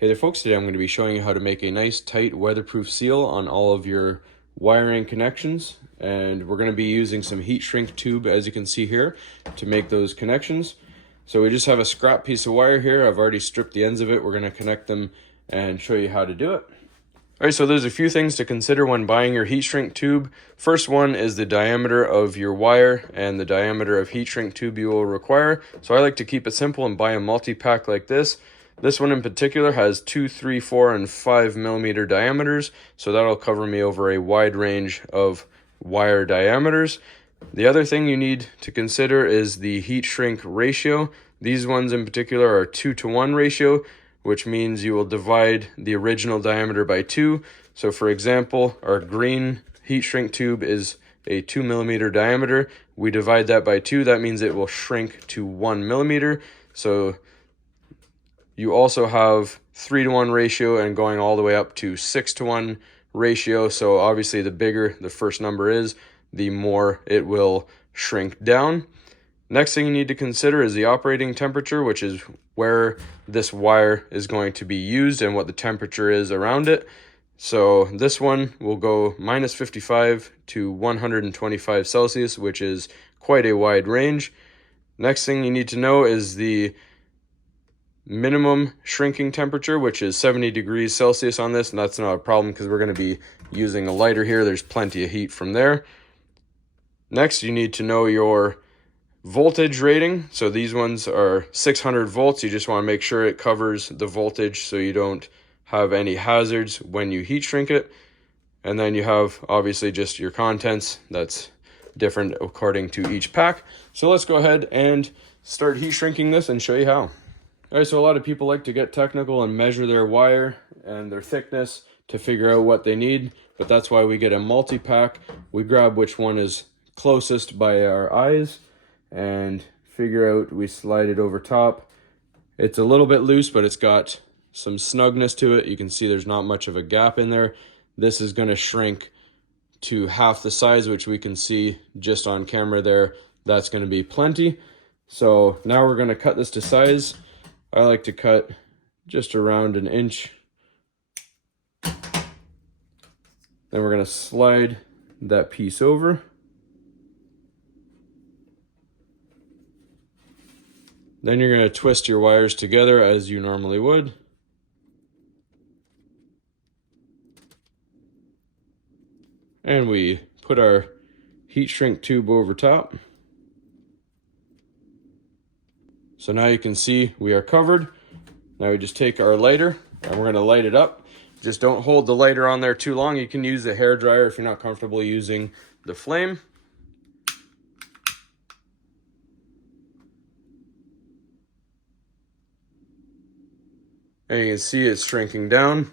Hey there folks, today I'm going to be showing you how to make a nice tight weatherproof seal on all of your wiring connections, and we're going to be using some heat shrink tube, as you can see here, to make those connections. So we just have a scrap piece of wire here. I've already stripped the ends of it. We're going to connect them and show you how to do it. Alright, so there's a few things to consider when buying your heat shrink tube. First one is the diameter of your wire and the diameter of heat shrink tube you will require. So I like to keep it simple and buy a multi-pack like this. This one in particular has 2, 3, 4, and 5 millimeter diameters, so that'll cover me over a wide range of wire diameters. The other thing you need to consider is the heat shrink ratio. These ones in particular are 2-to-1 ratio, which means you will divide the original diameter by 2. So for example, our green heat shrink tube is a 2 millimeter diameter. We divide that by 2, that means it will shrink to 1 millimeter. So you also have 3-to-1 ratio and going all the way up to 6-to-1 ratio. So obviously the bigger the first number is, the more it will shrink down. Next thing you need to consider is the operating temperature, which is where this wire is going to be used and what the temperature is around it. So this one will go minus 55 to 125 Celsius, which is quite a wide range. Next thing you need to know is the minimum shrinking temperature, which is 70 degrees Celsius on this, and that's not a problem because we're going to be using a lighter here. There's plenty of heat from there. Next, you need to know your voltage rating. So these ones are 600 volts. You just want to make sure it covers the voltage so you don't have any hazards when you heat shrink it. And then you have obviously just your contents. That's different according to each pack. So let's go ahead and start heat shrinking this and show you how. Alright, so a lot of people like to get technical and measure their wire and their thickness to figure out what they need, but that's why we get a multi-pack. We grab which one is closest by our eyes and figure out, we slide it over top. It's a little bit loose, but it's got some snugness to it. You can see there's not much of a gap in there. This is going to shrink to half the size, which we can see just on camera there. That's going to be plenty. So now we're going to cut this to size. I like to cut just around 1 inch. Then we're going to slide that piece over. Then you're going to twist your wires together as you normally would. And we put our heat shrink tube over top. So now you can see we are covered. Now we just take our lighter and we're going to light it up. Just don't hold the lighter on there too long. You can use a hair dryer if you're not comfortable using the flame. And you can see it's shrinking down.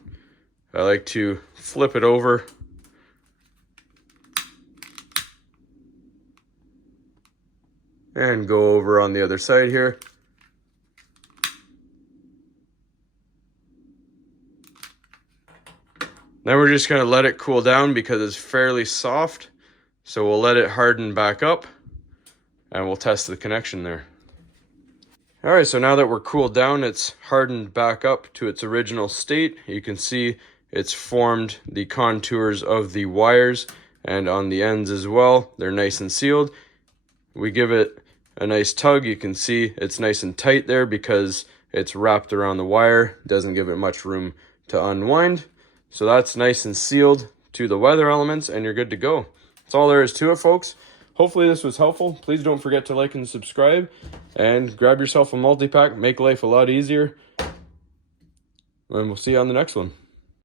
I like to flip it over. And go over on the other side here. Then we're just going to let it cool down because it's fairly soft. So we'll let it harden back up and we'll test the connection there. Alright, so now that we're cooled down, it's hardened back up to its original state. You can see it's formed the contours of the wires and on the ends as well. They're nice and sealed. We give it a nice tug. You can see it's nice and tight there because it's wrapped around the wire. Doesn't give it much room to unwind. So that's nice and sealed to the weather elements and you're good to go. That's all there is to it, folks. Hopefully this was helpful. Please don't forget to like and subscribe and grab yourself a multi-pack. Make life a lot easier. And we'll see you on the next one.